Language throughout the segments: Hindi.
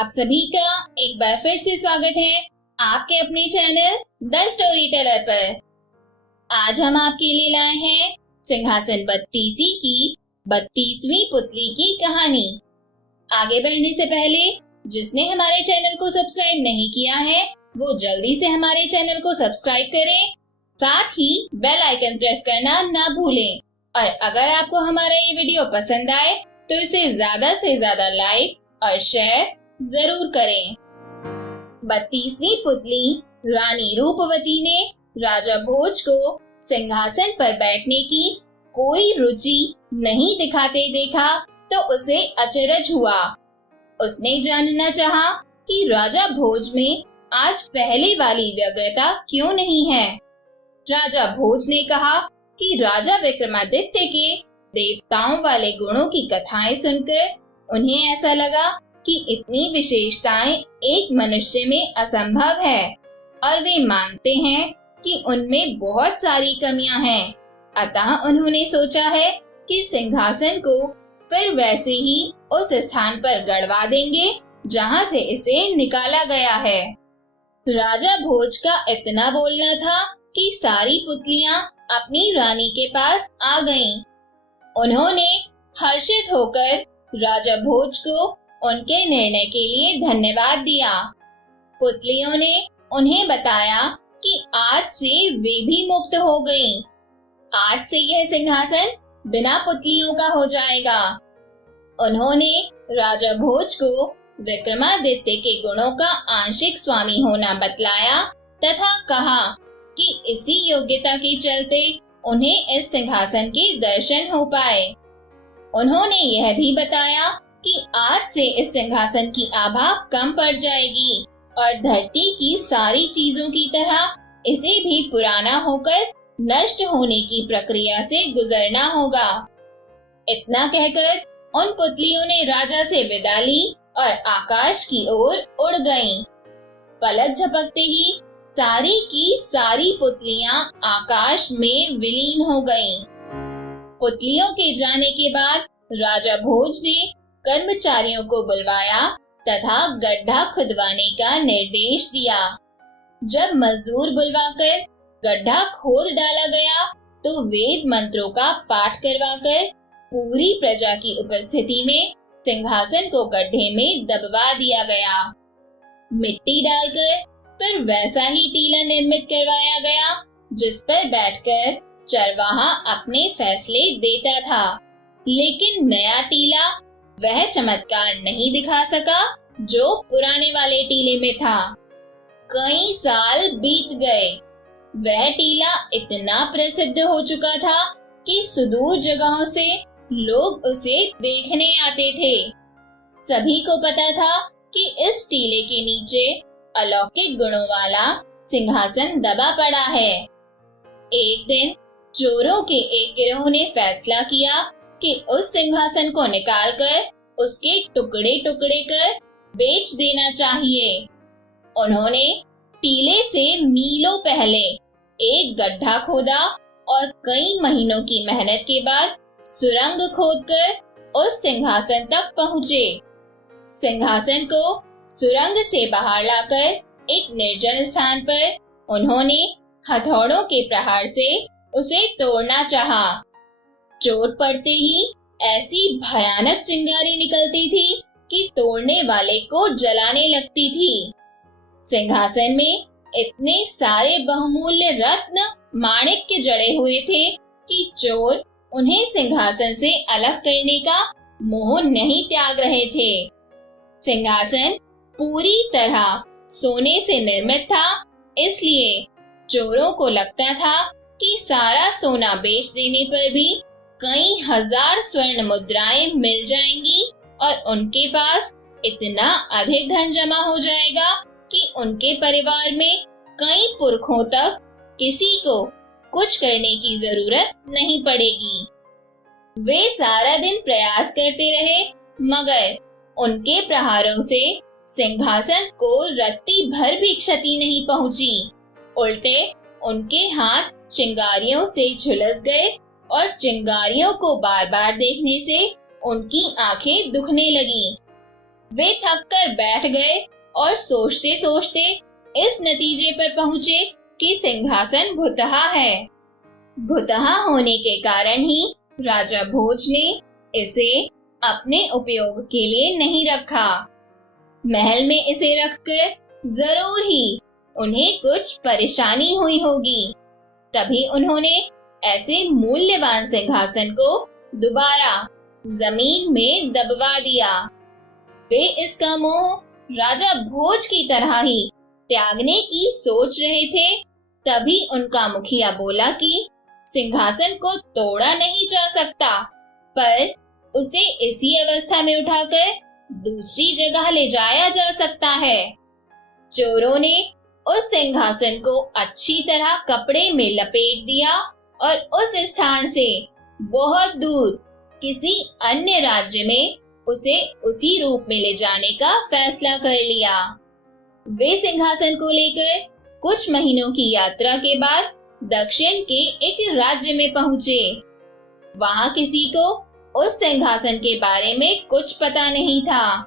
आप सभी का एक बार फिर से स्वागत है आपके अपने चैनल द स्टोरी टेलर पर। आज हम आपके लिए लाए हैं सिंहासन बत्तीसी की 32वीं पुतली की कहानी। आगे बढ़ने से पहले जिसने हमारे चैनल को सब्सक्राइब नहीं किया है वो जल्दी से हमारे चैनल को सब्सक्राइब करें, साथ ही बेल आइकन प्रेस करना ना भूलें। और अगर आपको हमारा ये वीडियो पसंद आए तो इसे ज्यादा से ज्यादा लाइक और शेयर जरूर करें। 32वीं पुतली रानी रूपवती ने राजा भोज को सिंहासन पर बैठने की कोई रुचि नहीं दिखाते देखा तो उसे अचरज हुआ। उसने जानना चाहा कि राजा भोज में आज पहले वाली व्यग्रता क्यों नहीं है। राजा भोज ने कहा कि राजा विक्रमादित्य के देवताओं वाले गुणों की कथाएं सुनकर उन्हें ऐसा लगा कि इतनी विशेषताएं एक मनुष्य में असंभव है और वे मानते हैं कि उनमें बहुत सारी कमियां हैं। अतः उन्होंने सोचा है कि सिंहासन को फिर वैसे ही उस स्थान पर गड़वा देंगे जहां से इसे निकाला गया है। राजा भोज का इतना बोलना था कि सारी पुतलियां अपनी रानी के पास आ गईं। उन्होंने हर्षित होकर राजा भोज को उनके निर्णय के लिए धन्यवाद दिया। पुतलियों ने उन्हें बताया कि आज से वे भी मुक्त हो गईं। आज से यह सिंहासन बिना पुतलियों का हो जाएगा। उन्होंने राजा भोज को विक्रमादित्य के गुणों का आंशिक स्वामी होना बतलाया तथा कहा कि इसी योग्यता के चलते उन्हें इस सिंहासन के दर्शन हो पाए। उन्होंने यह भी बताया कि आज से इस सिंहासन की आभा कम पड़ जाएगी और धरती की सारी चीजों की तरह इसे भी पुराना होकर नष्ट होने की प्रक्रिया से गुजरना होगा। इतना कहकर उन पुतलियों ने राजा से विदा ली और आकाश की ओर उड़ गईं। पलक झपकते ही सारी की सारी पुतलियां आकाश में विलीन हो गईं। पुतलियों के जाने के बाद राजा भोज ने कर्मचारियों को बुलवाया तथा गड्ढा खुदवाने का निर्देश दिया। जब मजदूर बुलवाकर गड्ढा खोद डाला गया तो वेद मंत्रों का पाठ करवाकर पूरी प्रजा की उपस्थिति में सिंहासन को गड्ढे में दबवा दिया गया। मिट्टी डालकर फिर वैसा ही टीला निर्मित करवाया गया जिस पर बैठकर चरवाहा अपने फैसले देता था। लेकिन नया टीला वह चमत्कार नहीं दिखा सका जो पुराने वाले टीले में था। कई साल बीत गए। वह टीला इतना प्रसिद्ध हो चुका था कि सुदूर जगहों से लोग उसे देखने आते थे। सभी को पता था कि इस टीले के नीचे अलौकिक गुणों वाला सिंहासन दबा पड़ा है। एक दिन चोरों के एक गिरोह ने फैसला किया कि उस सिंहासन को निकालकर उसके टुकड़े टुकड़े कर बेच देना चाहिए। उन्होंने टीले से मीलों पहले एक गड्ढा खोदा और कई महीनों की मेहनत के बाद सुरंग खोदकर उस सिंहासन तक पहुँचे। सिंहासन को सुरंग से बाहर लाकर एक निर्जन स्थान पर उन्होंने हथौड़ों के प्रहार से उसे तोड़ना चाहा। चोट पड़ते ही ऐसी भयानक चिंगारी निकलती थी कि तोड़ने वाले को जलाने लगती थी। सिंहासन में इतने सारे बहुमूल्य रत्न माणिक्य जड़े हुए थे कि चोर उन्हें सिंहासन से अलग करने का मोह नहीं त्याग रहे थे। सिंहासन पूरी तरह सोने से निर्मित था, इसलिए चोरों को लगता था कि सारा सोना बेच देने पर भी कई हजार स्वर्ण मुद्राएं मिल जाएंगी और उनके पास इतना अधिक धन जमा हो जाएगा कि उनके परिवार में कई पुरखों तक किसी को कुछ करने की जरूरत नहीं पड़ेगी। वे सारा दिन प्रयास करते रहे मगर उनके प्रहारों से सिंहासन को रत्ती भर भी क्षति नहीं पहुंची। उल्टे उनके हाथ चिंगारियों से झुलस गए और चिंगारियों को बार बार देखने से उनकी आंखें दुखने लगीं। वे थक कर बैठ गए और सोचते सोचते इस नतीजे पर पहुंचे कि सिंहासन भुतहा है। भुतहा होने के कारण ही राजा भोज ने इसे अपने उपयोग के लिए नहीं रखा। महल में इसे रखकर जरूर ही उन्हें कुछ परेशानी हुई होगी, तभी उन्होंने ऐसे मूल्यवान सिंहासन को दोबारा जमीन में दबवा दिया। वे इसका मोह राजा भोज की तरह ही त्यागने की सोच रहे थे, तभी उनका मुखिया बोला कि सिंहासन को तोड़ा नहीं जा सकता, पर उसे इसी अवस्था में उठाकर दूसरी जगह ले जाया जा सकता है। चोरों ने उस सिंहासन को अच्छी तरह कपड़े में लपेट दिया और उस स्थान से बहुत दूर किसी अन्य राज्य में उसे उसी रूप में ले जाने का फैसला कर लिया। वे सिंहासन को लेकर कुछ महीनों की यात्रा के बाद दक्षिण के एक राज्य में पहुंचे। वहां किसी को उस सिंहासन के बारे में कुछ पता नहीं था।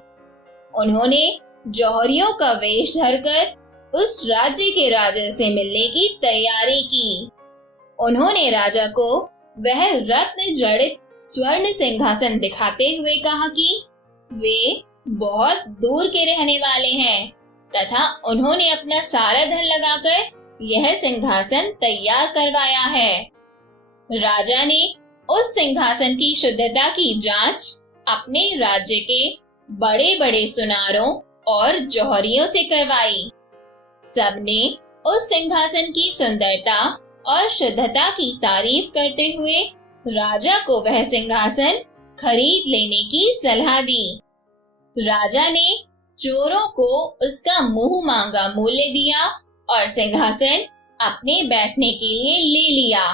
उन्होंने जौहरियों का वेश धरकर उस राज्य के राजा से मिलने की तैयारी की। उन्होंने राजा को वह रत्न जड़ित स्वर्ण सिंहासन दिखाते हुए कहा कि वे बहुत दूर के रहने वाले हैं तथा उन्होंने अपना सारा धन लगाकर यह सिंहासन तैयार करवाया है। राजा ने उस सिंहासन की शुद्धता की जांच अपने राज्य के बड़े बड़े सुनारों और जौहरियों से करवाई। सबने उस सिंहासन की सुंदरता और शुद्धता की तारीफ करते हुए राजा को वह सिंहासन खरीद लेने की सलाह दी। राजा ने चोरों को उसका मुंह मांगा मूल्य दिया और सिंहासन अपने बैठने के लिए ले लिया।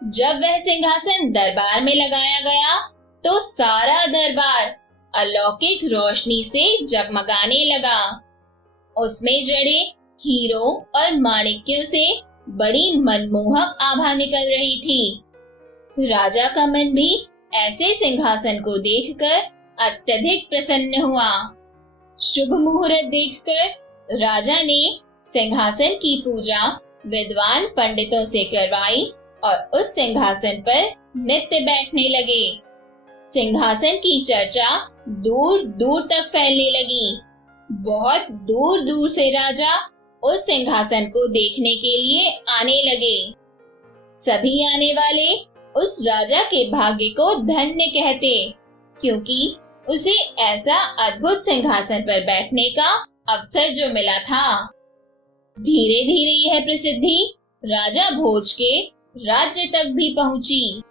जब वह सिंहासन दरबार में लगाया गया तो सारा दरबार अलौकिक रोशनी से जगमगाने लगा। उसमें जड़े हीरों और माणिक्यों से बड़ी मनमोहक आभा निकल रही थी। राजा का मन भी ऐसे सिंहासन को देखकर अत्यधिक प्रसन्न हुआ। शुभ मुहूर्त देखकर राजा ने सिंहासन की पूजा विद्वान पंडितों से करवाई और उस सिंहासन पर नित्य बैठने लगे। सिंहासन की चर्चा दूर दूर तक फैलने लगी। बहुत दूर दूर से राजा उस सिंहासन को देखने के लिए आने लगे। सभी आने वाले उस राजा के भाग्य को धन्य कहते, क्योंकि उसे ऐसा अद्भुत सिंहासन पर बैठने का अवसर जो मिला था। धीरे धीरे यह प्रसिद्धि राजा भोज के राज्य तक भी पहुंची।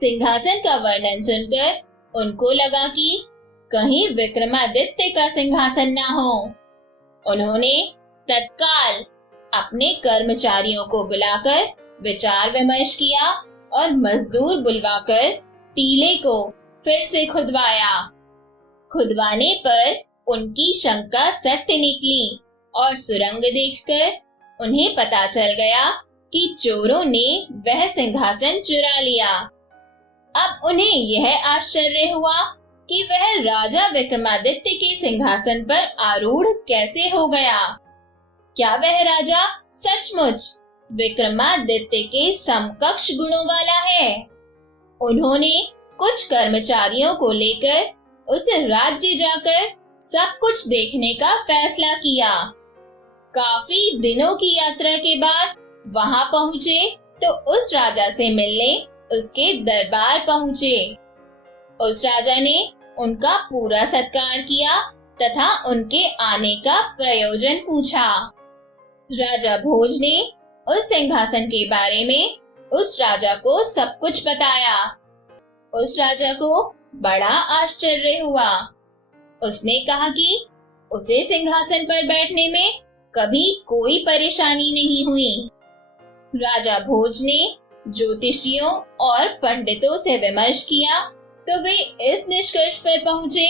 सिंहासन का वर्णन सुनकर उनको लगा कि कहीं विक्रमादित्य का सिंहासन ना हो। उन्होंने तत्काल अपने कर्मचारियों को बुलाकर विचार विमर्श किया और मजदूर बुलवाकर टीले को फिर से खुदवाया। खुदवाने पर उनकी शंका सत्य निकली और सुरंग देखकर उन्हें पता चल गया कि चोरों ने वह सिंहासन चुरा लिया। अब उन्हें यह आश्चर्य हुआ कि वह राजा विक्रमादित्य के सिंहासन पर आरूढ़ कैसे हो गया। क्या वह राजा सचमुच विक्रमादित्य के समकक्ष गुणों वाला है? उन्होंने कुछ कर्मचारियों को लेकर उस राज्य जाकर सब कुछ देखने का फैसला किया। काफी दिनों की यात्रा के बाद वहां पहुंचे तो उस राजा से मिलने उसके दरबार पहुंचे। उस राजा ने उनका पूरा सत्कार किया तथा उनके आने का प्रयोजन पूछा। राजा भोज ने उस सिंहासन के बारे में उस राजा को सब कुछ बताया। उस राजा को बड़ा आश्चर्य हुआ। उसने कहा कि उसे सिंहासन पर बैठने में कभी कोई परेशानी नहीं हुई। राजा भोज ने ज्योतिषियों और पंडितों से विमर्श किया तो वे इस निष्कर्ष पर पहुंचे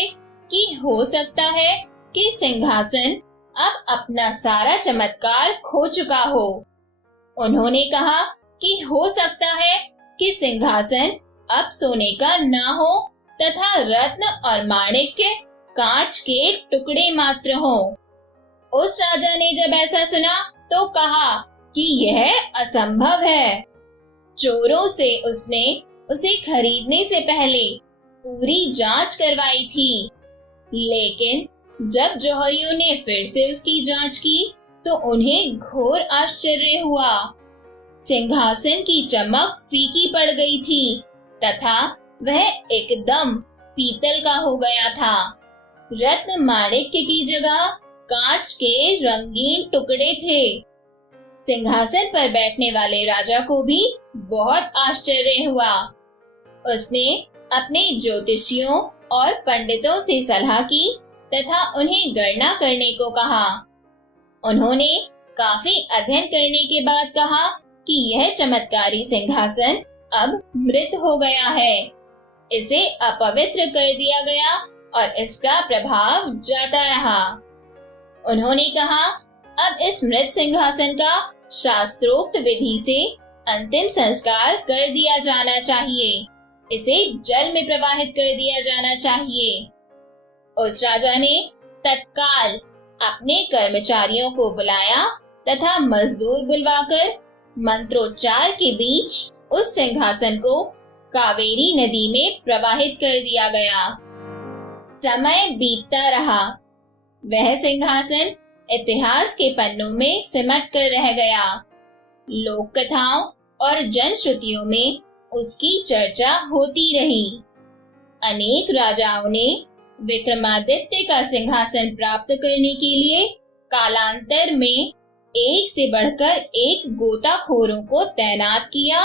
कि हो सकता है कि सिंहासन अब अपना सारा चमत्कार खो चुका हो। उन्होंने कहा कि हो सकता है कि सिंहासन अब सोने का ना हो तथा रत्न और माणिक्य कांच के टुकड़े मात्र हों। उस राजा ने जब ऐसा सुना तो कहा कि यह असंभव है। चोरों से उसने उसे खरीदने से पहले पूरी जांच करवाई थी, लेकिन जब जौहरियों ने फिर से उसकी जांच की तो उन्हें घोर आश्चर्य हुआ। सिंहासन की चमक फीकी पड़ गई थी तथा वह एकदम पीतल का हो गया था। रत्न माणिक्य की जगह कांच के रंगीन टुकड़े थे। सिंहासन पर बैठने वाले राजा को भी बहुत आश्चर्य हुआ। उसने अपने ज्योतिषियों और पंडितों से सलाह की तथा उन्हें गणना करने को कहा। उन्होंने काफी अध्ययन करने के बाद कहा कि यह चमत्कारी सिंहासन अब मृत हो गया है। इसे अपवित्र कर दिया गया और इसका प्रभाव जाता रहा। उन्होंने कहा, अब इस मृत सिंहासन का शास्त्रोक्त विधि से अंतिम संस्कार कर दिया जाना चाहिए। इसे जल में प्रवाहित कर दिया जाना चाहिए। उस राजा ने तत्काल अपने कर्मचारियों को बुलाया तथा मजदूर बुलवाकर मंत्रोच्चार के बीच उस सिंहासन को कावेरी नदी में प्रवाहित कर दिया गया। समय बीतता रहा। वह सिंहासन इतिहास के पन्नों में सिमट कर रह गया। लोक कथाओं और जनश्रुतियों में उसकी चर्चा होती रही। अनेक राजाओं ने विक्रमादित्य का सिंहासन प्राप्त करने के लिए कालांतर में एक से बढ़कर एक गोताखोरों को तैनात किया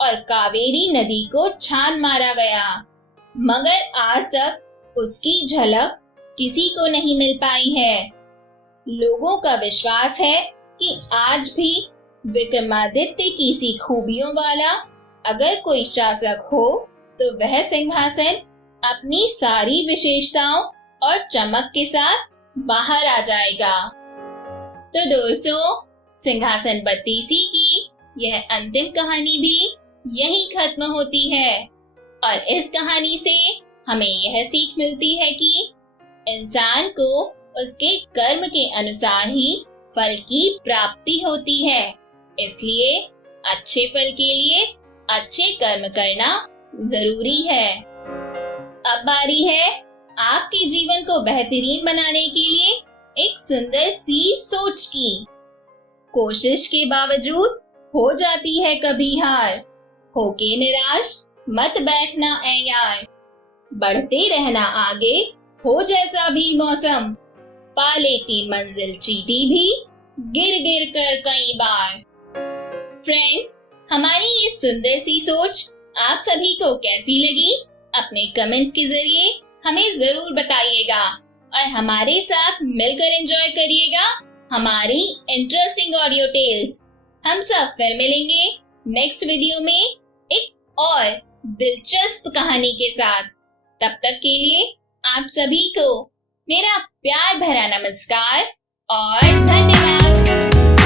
और कावेरी नदी को छान मारा गया, मगर आज तक उसकी झलक किसी को नहीं मिल पाई है। लोगों का विश्वास है कि आज भी विक्रमादित्य की सी खूबियों वाला अगर कोई शासक हो तो वह सिंहासन अपनी सारी विशेषताओं और चमक के साथ बाहर आ जाएगा। तो दोस्तों, सिंहासन बत्तीसी की यह अंतिम कहानी भी यहीं खत्म होती है और इस कहानी से हमें यह सीख मिलती है कि इंसान को उसके कर्म के अनुसार ही फल की प्राप्ति होती है। इसलिए अच्छे फल के लिए अच्छे कर्म करना जरूरी है। अब बारी है आपके जीवन को बेहतरीन बनाने के लिए एक सुंदर सी सोच की। कोशिश के बावजूद हो जाती है कभी हार, होके निराश मत बैठना ऐ यार। बढ़ते रहना आगे हो जैसा भी मौसम, पा लेती मंजिल चींटी भी गिर गिर कर कई बार। फ्रेंड्स, हमारी ये सुंदर सी सोच आप सभी को कैसी लगी? अपने कमेंट्स के जरिए हमें जरूर बताइएगा और हमारे साथ मिलकर एंजॉय करिएगा हमारी इंटरेस्टिंग ऑडियो टेल्स। हम सब फिर मिलेंगे नेक्स्ट वीडियो में एक और दिलचस्प कहानी के साथ। तब तक के लिए आप सभी को मेरा प्यार भरा नमस्कार और धन्यवाद।